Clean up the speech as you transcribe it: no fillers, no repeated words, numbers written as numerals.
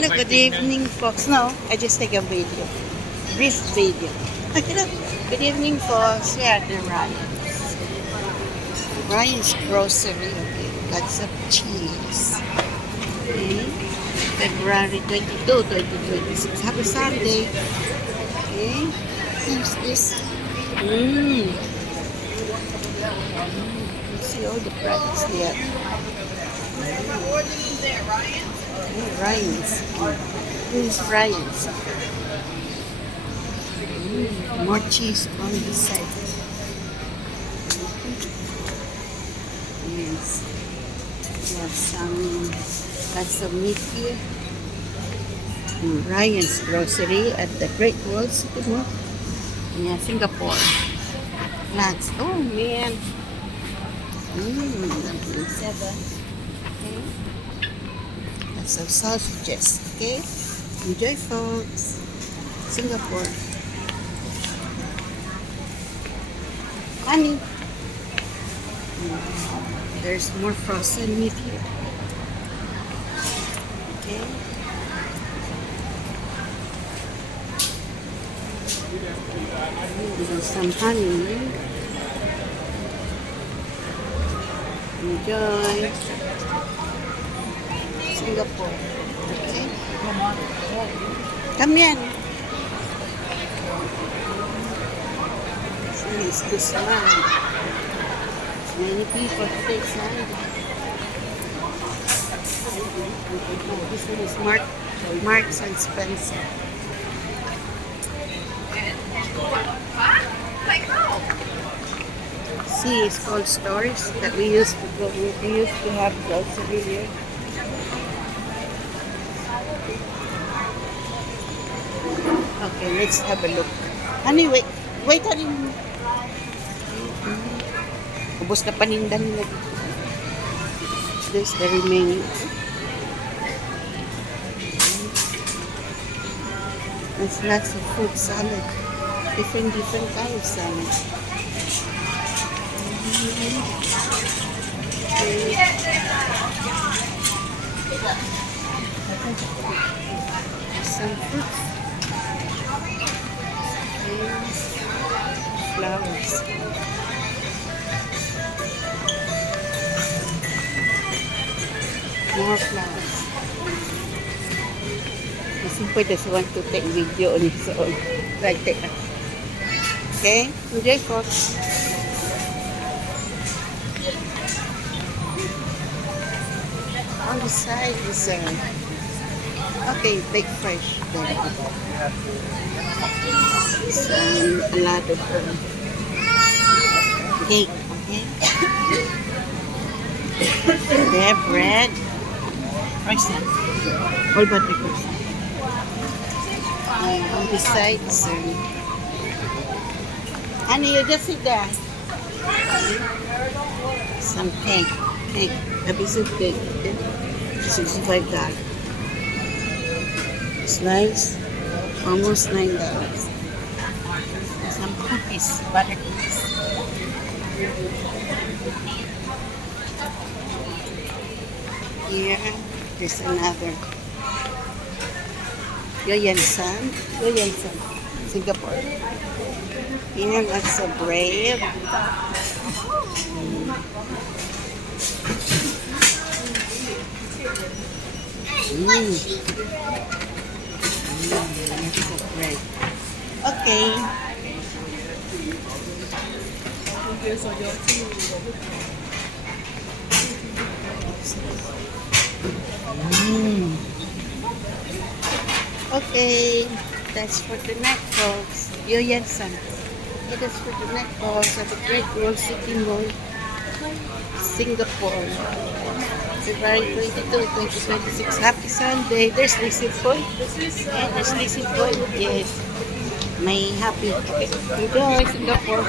Hello, good evening, folks. No, I just take a video. Brief video. Hello, good evening, folks. We are at the Ryan's. Ryan's Grocery. Okay, lots of cheese. Okay, February 22, 2026. Happy Sunday. Okay, what's this? See all the products here. Ryan's. This is Ryan's. More cheese on the side. Yes. We have lots of meat here. Ryan's Grocery at the Great Wall City Mall. Yeah, Singapore. Lots. Oh man. Number 7. Okay. Lots of sausages. Okay. Enjoy, folks. Singapore. Honey. There's more frozen meat here. Okay. There's some honey. Enjoy. Singapore. Okay. Come in. It's this one. Many people take Sunday. This one is Marks and Spencer. See, it's called stores that we used to go. We used to have grocery here. Okay, let's have a look. Honey, wait, honey. Ubos na paninda nila dito. There's the remaining. There's lots of fruit salad. Different kind of salad. Some fruits. Flowers. More flowers. Kasi pwede si want to take video on his own. Right there. Okay? Enjoy, folks. On the side is okay, take fresh. A lot of cake. Okay. They have bread. What's that? All butter croissant. On the side is honey, you just sit there. Some cake. A piece of cake. Okay? $65. It's nice. Almost $9. Some cookies, butter cookies. Here, there's another. Yoyansan, Singapore. Here, lots of bread. Okay. Okay, that's for tonight, folks. Yoyansan. Okay, that's for tonight, folks. At the Great Wall City Mall, Singapore. February 22, 2026. Happy Sunday. There's Lizzie Point. Yeah, there's Lizzie Point. Yes. May happy. Okay. Enjoy Singapore.